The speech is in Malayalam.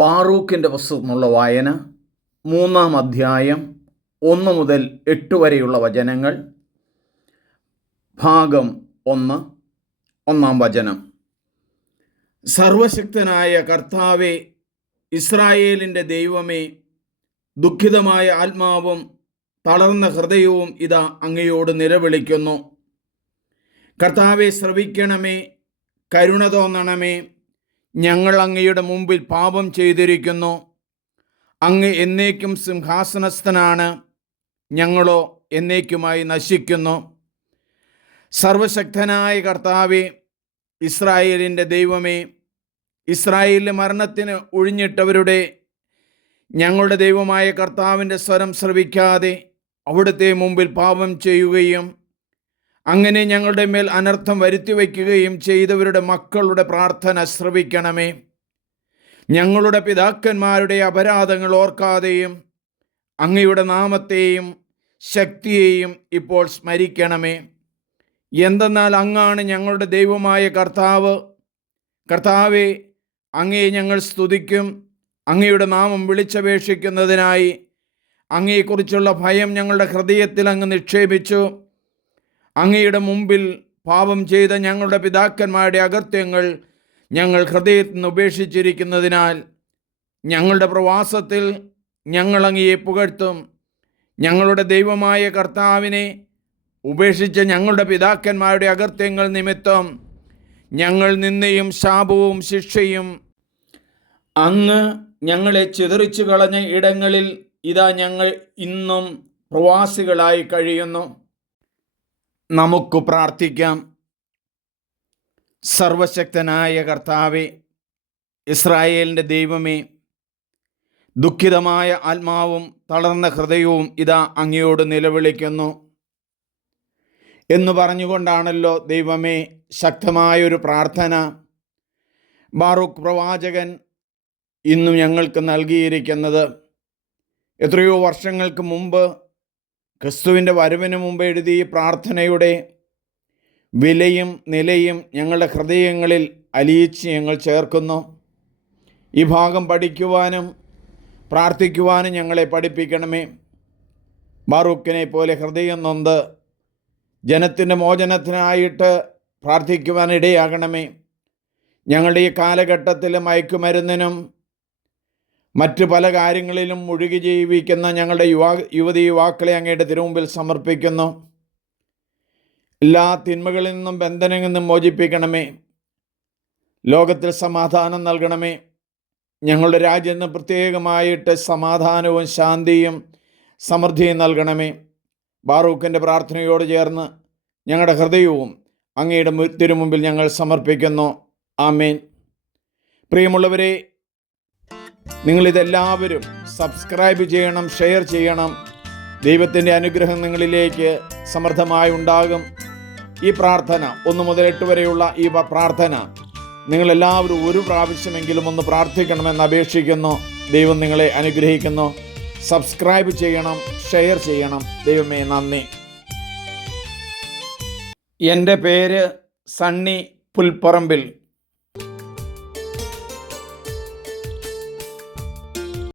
ബാറൂക്കിൻ്റെ പുസ്തകമുള്ള വായന 3-ാം അധ്യായം 1 മുതൽ 8 വരെയുള്ള വചനങ്ങൾ. ഭാഗം 1, 1-ാം വചനം. സർവശക്തനായ കർത്താവേ, ഇസ്രായേലിൻ്റെ ദൈവമേ, ദുഃഖിതമായ ആത്മാവും തളർന്ന ഹൃദയവും ഇതാ അങ്ങയോട് നിലവിളിക്കുന്നു. കർത്താവെ, ശ്രവിക്കണമേ, കരുണ തോന്നണമേ. ഞങ്ങൾ അങ്ങയുടെ മുമ്പിൽ പാപം ചെയ്തിരിക്കുന്നു. അങ്ങ് എന്നേക്കും സിംഹാസനസ്ഥനാണ്, ഞങ്ങളോ എന്നേക്കുമായി നശിക്കുന്നു. സർവശക്തനായ കർത്താവേ, ഇസ്രായേലിൻ്റെ ദൈവമേ, ഇസ്രായേലിലെ മരണത്തിന് ഒഴിഞ്ഞിട്ടവരുടെ ഞങ്ങളുടെ ദൈവമായ കർത്താവിൻ്റെ സ്വരം ശ്രവിക്കാതെ അവിടുത്തെ മുമ്പിൽ പാപം ചെയ്യുകയും അങ്ങനെ ഞങ്ങളുടെ മേൽ അനർത്ഥം വരുത്തി വയ്ക്കുകയും ചെയ്തവരുടെ മക്കളുടെ പ്രാർത്ഥന ശ്രവിക്കണമേ. ഞങ്ങളുടെ പിതാക്കന്മാരുടെ അപരാധങ്ങൾ ഓർക്കാതെയും അങ്ങയുടെ നാമത്തെയും ശക്തിയെയും ഇപ്പോൾ സ്മരിക്കണമേ. എന്തെന്നാൽ അങ്ങാണ് ഞങ്ങളുടെ ദൈവമായ കർത്താവ്. കർത്താവെ, അങ്ങയെ ഞങ്ങൾ സ്തുതിക്കും. അങ്ങയുടെ നാമം വിളിച്ചപേക്ഷിക്കുന്നതിനായി അങ്ങയെക്കുറിച്ചുള്ള ഭയം ഞങ്ങളുടെ ഹൃദയത്തിൽ അങ്ങ് നിക്ഷേപിച്ചു. അങ്ങയുടെ മുമ്പിൽ പാപം ചെയ്ത ഞങ്ങളുടെ പിതാക്കന്മാരുടെ അകൃത്യങ്ങൾ ഞങ്ങൾ ഹൃദയത്തിൽ നിന്ന് ഉപേക്ഷിച്ചിരിക്കുന്നതിനാൽ ഞങ്ങളുടെ പ്രവാസത്തിൽ ഞങ്ങൾ അങ്ങയെ പുകഴ്ത്തും. ഞങ്ങളുടെ ദൈവമായ കർത്താവിനെ ഉപേക്ഷിച്ച ഞങ്ങളുടെ പിതാക്കന്മാരുടെ അകൃത്യങ്ങൾ നിമിത്തം ഞങ്ങൾ നിന്ദയും ശാപവും ശിക്ഷയും അങ്ങ് ഞങ്ങളെ ചിതറിച്ചു കളഞ്ഞ ഇടങ്ങളിൽ ഇതാ ഞങ്ങൾ ഇന്നും പ്രവാസികളായി കഴിയുന്നു. നമുക്ക് പ്രാർത്ഥിക്കാം. സർവശക്തനായ കർത്താവേ, ഇസ്രായേലിൻ്റെ ദൈവമേ, ദുഃഖിതമായ ആത്മാവും തളർന്ന ഹൃദയവും ഇതാ അങ്ങയോട് നിലവിളിക്കുന്നു എന്ന് പറഞ്ഞുകൊണ്ടാണല്ലോ ദൈവമേ ശക്തമായൊരു പ്രാർത്ഥന ബാറൂക്ക് പ്രവാചകൻ ഇന്നും ഞങ്ങൾക്ക് നൽകിയിരിക്കുന്നത്. എത്രയോ വർഷങ്ങൾക്ക് മുമ്പ് ക്രിസ്തുവിൻ്റെ വരവിന് മുമ്പ് എഴുതി ഈ പ്രാർത്ഥനയുടെ വിലയും നിലയും ഞങ്ങളുടെ ഹൃദയങ്ങളിൽ അലിയിച്ച് ഞങ്ങൾ ചേർക്കുന്നു. ഈ ഭാഗം പഠിക്കുവാനും പ്രാർത്ഥിക്കുവാനും ഞങ്ങളെ പഠിപ്പിക്കണമേ. ബാറൂക്കിനെ പോലെ ഹൃദയം നൊന്ത് ജനത്തിൻ്റെ മോചനത്തിനായിട്ട് പ്രാർത്ഥിക്കുവാനിടയാകണമേ. ഞങ്ങളുടെ ഈ കാലഘട്ടത്തിൽ മയക്കുമരുന്നിനും മറ്റ് പല കാര്യങ്ങളിലും മുഴുകി ജീവിക്കുന്ന ഞങ്ങളുടെ യുവതി യുവാക്കളെ അങ്ങയുടെ തിരുമുമ്പിൽ സമർപ്പിക്കുന്നു. എല്ലാ തിന്മകളിൽ നിന്നും ബന്ധനങ്ങളിൽ നിന്നും മോചിപ്പിക്കണമേ. ലോകത്തിൽ സമാധാനം നൽകണമേ. ഞങ്ങളുടെ രാജ്യത്തിന് പ്രത്യേകമായിട്ട് സമാധാനവും ശാന്തിയും സമൃദ്ധിയും നൽകണമേ. ബാറൂക്കിൻ്റെ പ്രാർത്ഥനയോട് ചേർന്ന് ഞങ്ങളുടെ ഹൃദയവും അങ്ങയുടെ തിരുമുമ്പിൽ ഞങ്ങൾ സമർപ്പിക്കുന്നു. ആമേൻ. പ്രിയമുള്ളവരെ, നിങ്ങളിതെല്ലാവരും സബ്സ്ക്രൈബ് ചെയ്യണം, ഷെയർ ചെയ്യണം. ദൈവത്തിൻ്റെ അനുഗ്രഹം നിങ്ങളിലേക്ക് സമൃദ്ധമായി ഉണ്ടാകും. ഈ പ്രാർത്ഥന 1 മുതൽ 8 വരെയുള്ള ഈ പ്രാർത്ഥന നിങ്ങളെല്ലാവരും ഒരു പ്രാവശ്യമെങ്കിലും ഒന്ന് പ്രാർത്ഥിക്കണമെന്ന് അപേക്ഷിക്കുന്നു. ദൈവം നിങ്ങളെ അനുഗ്രഹിക്കുന്നു. സബ്സ്ക്രൈബ് ചെയ്യണം, ഷെയർ ചെയ്യണം. ദൈവമേ, നന്ദി. എൻ്റെ പേര് സണ്ണി പുൽപ്പറമ്പിൽ.